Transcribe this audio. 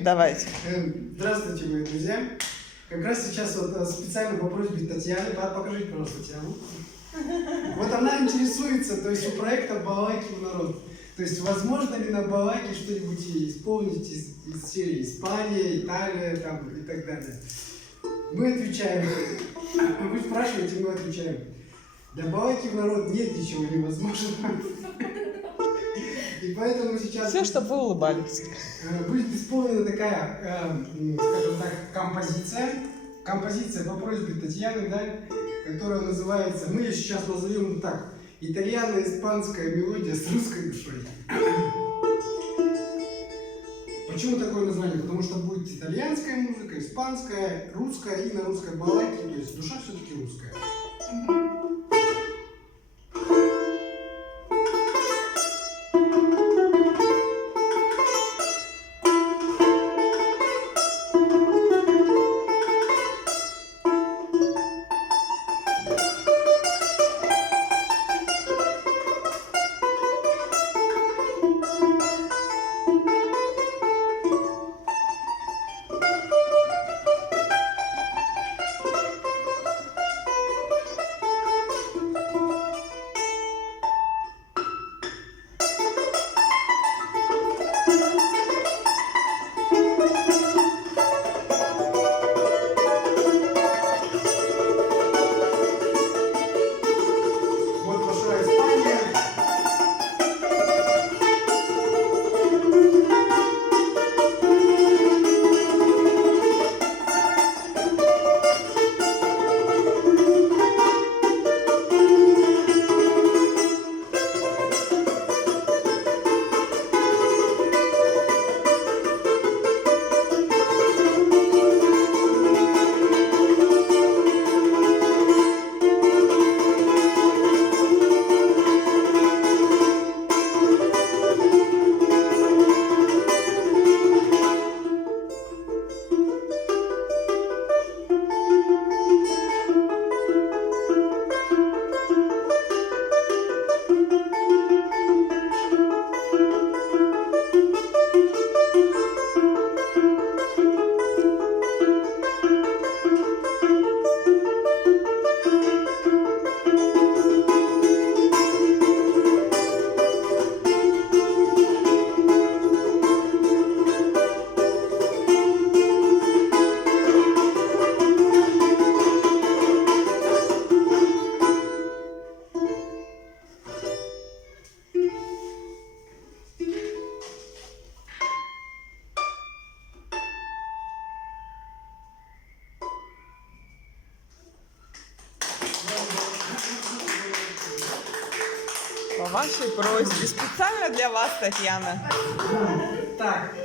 Давайте. Здравствуйте, мои друзья. Как раз сейчас вот специально по просьбе Татьяны, покажите, пожалуйста, Татьяну. Вот она интересуется, то есть у проекта «Балалайки в народ». То есть возможно ли на балалайке что-нибудь исполнить из серии Испания, Италия там, и так далее. Мы отвечаем. Вы спрашиваете, мы отвечаем. Для балалайки в народ нет ничего невозможного. И поэтому сейчас... Все, чтобы вы улыбались. Будет исполнена такая, скажем так, композиция. Композиция по просьбе Татьяны, да, которая называется, мы ее сейчас назовем так, итальяно-испанская мелодия с русской душой. Почему такое название? Потому что будет итальянская музыка, испанская, русская и на русской балалайке, то есть душа все-таки русская. По вашей просьбе. Специально для вас, Татьяна. Так.